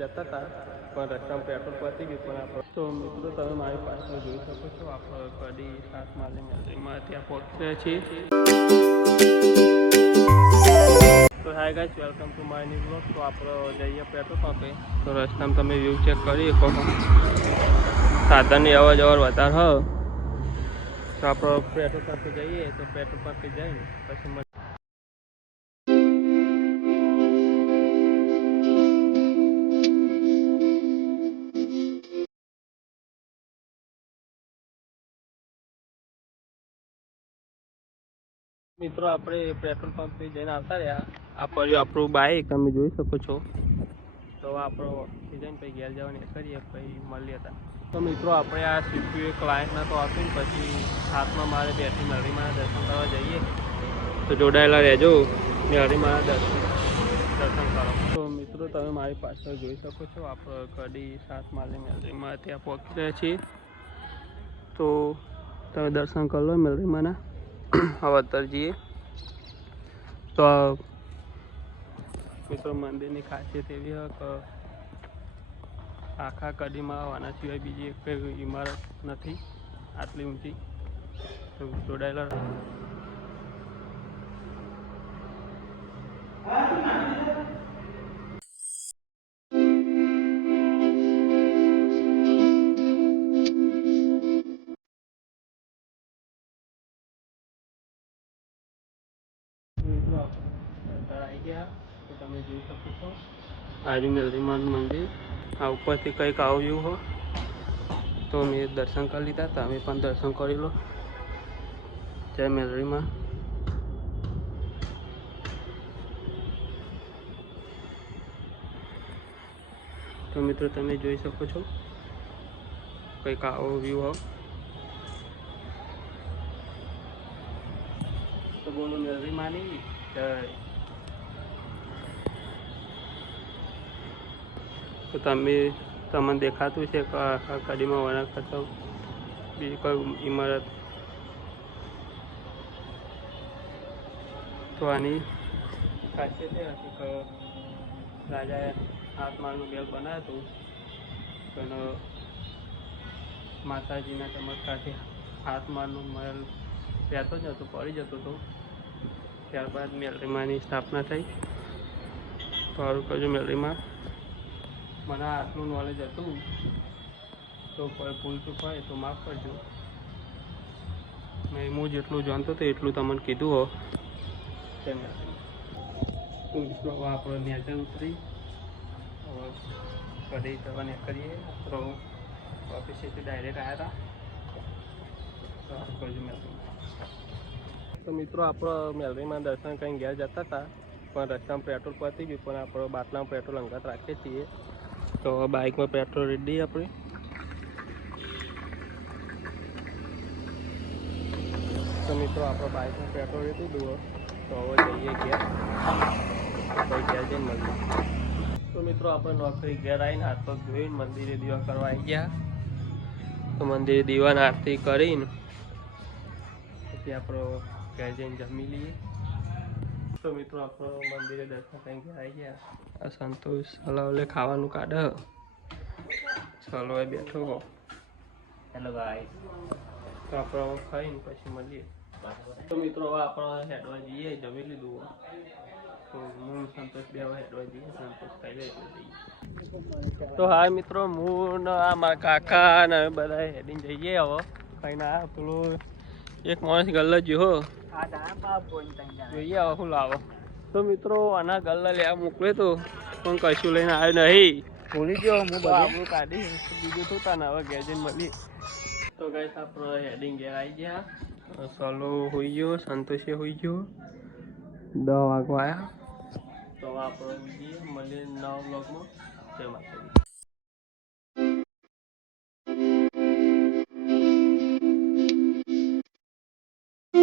જતા હતા પણ રસ્તામાં પેટ્રોલ પતી ગયું પણ આપણે તો મિત્રો તમે મારી પાછળ જોઈ શકો છો આપણે કડી સાત માલી મેલરીમાં ત્યાં પહોંચ્યા છીએ. તો hi guys, welcome to my new blog. તો આપણે જઈએ પેટ્રોલ પંપે. તો રસ્તામાં તમે વ્યૂ ચેક કરી શકો. સાધનની અવર જવર વધારે હોય તો આપણે પેટ્રોલ પંપે જઈએ. તો પેટ્રોલ પંપે જઈને પછી મિત્રો આપણે પેટ્રોલ પંપે જઈને આવતા રહ્યા. આ પડ્યું આપણું બાઇક, તમે જોઈ શકો છો. તો આપણો જઈને પછી ઘેર જવાની કરીએ, પછી મળીએ હતા. તો મિત્રો આપણે આ સીધું એક ક્લાયન્ટના તો આપીને પછી હાથમાં મારે બેઠી મેલરીમાના દર્શન કરવા જઈએ. તો જોડાયેલા રહેજો, મેલરીમાના દર્શન કરો. તો મિત્રો તમે મારી પાછળ જોઈ શકો છો આપણે કડી સાત માલી મેલરીમાં ત્યાં પહોંચી રહ્યા છીએ. તો તમે દર્શન કરી લો મેલરીમાના. હવે અત્યારે જઈએ. તો મિત્રો મંદિરની ખાસિયત એવી હોય કે આખા કડીમાં આના સિવાય બીજી એક ઇમારત નથી આટલી ઊંચી. તો જોડાયેલા આવી ગયા. તો તમે જોઈ શકો છો આજુ મેલરીમાનું મંદિર. આ ઉપરથી કંઈક આવ્યું હો. તો મેં દર્શન કરી લીધા. તમે પણ દર્શન કરી લો. જય મેલરીમાં. તો મિત્રો તમે જોઈ શકો છો કંઈક આવો વ્યૂ હો. તો બોલો મેલરીમાની જય. તો તમને દેખાતું છે કે આખા કડીમાં વળાંક કરતો બીજી કોઈ ઇમારત. તો આની ખાસિયત એ હતી કે રાજાએ હાથમાળનું બેલ બનાવ્યું હતું. પણ માતાજીના ચમત્કારથી હાથમાળનું મહેલ રહેતો જ નહોતો, પડી જતો હતો. ત્યારબાદ મેલરીમાની સ્થાપના થઈ. સારું કરજો મેલરીમાં. મને આટલું નોલેજ હતું, તો કોઈ ભૂલ ચૂક હોય તો માફ કરજો. મેં હું જેટલું જાણતો હતો એટલું તમને કીધું હો. તેમ આપણે નેચર ઉતરી હવે કદી જવાને કરીએ. તો ઓફિસેથી ડાયરેક્ટ આવ્યા હતા. સારું કરજો મેલરીમાં. તો મિત્રો આપણે મેલરીમાં દર્શન કરીને ઘેર જતા હતા પણ રસ્તામાં પેટ્રોલ પતી ગયું. પણ આપણે બાટલામાં પેટ્રોલ અંગાત રાખીએ છીએ. તો બાઇકમાં પેટ્રોલ રેડી આપણે. તો મિત્રો આપણે બાઇકમાં પેટ્રોલ રેડી દીધું. તો હવે જઈએ ઘેર. પછી ઘેર જઈને મળીએ. તો મિત્રો આપણે નોકરી ઘેર આવીને હાથ પગ ધોઈને મંદિરે દીવા કરવા આવી ગયા. તો મંદિરે દીવાની આરતી કરીને પછી આપણે ઘેર જઈને જમી લઈએ. તો મિત્રો આપણો મંદિરે દર્શન કરીને ઘેર આવી ગયા. આ સંતોષ હલાવલે ખાવાનું કાઢે. ચાલો એ બેઠો હો. Hello guys. તો આપણે ખાઈને પછી મળીએ. તો મિત્રો હવે આપણે હેડવા જઈએ. જમી લીધું. તો હું સંતોષ બે હેડવા જઈએ. સંતોષ ખાઈ લે એટલે જઈએ. તો હા મિત્રો, હું આ મારા કાકા ને બધા હેડીને જઈએ. હવે ખાઈને આ પેલું એક માણસ ગલ્લો જો જોઈએ હવે શું લાવો. તો મિત્રો આના ગલ્લા લેવા મોકલ્યો તો પણ કશું લઈને આવ્યો નહીં. ભૂલી ગયો હું બધું કાઢી. બીજું શું તાને હવે ઘેર જઈને મળીએ. તો ગાઈસ આપણે હેડિંગ ઘેર આવી ગયા. સોલો હોઈ ગયો, સંતોષે હોઈ ગયો. 10 વાગવા આવ્યા. તો આપણે મળીએ નવા બ્લોગમાં. જય માતાજી.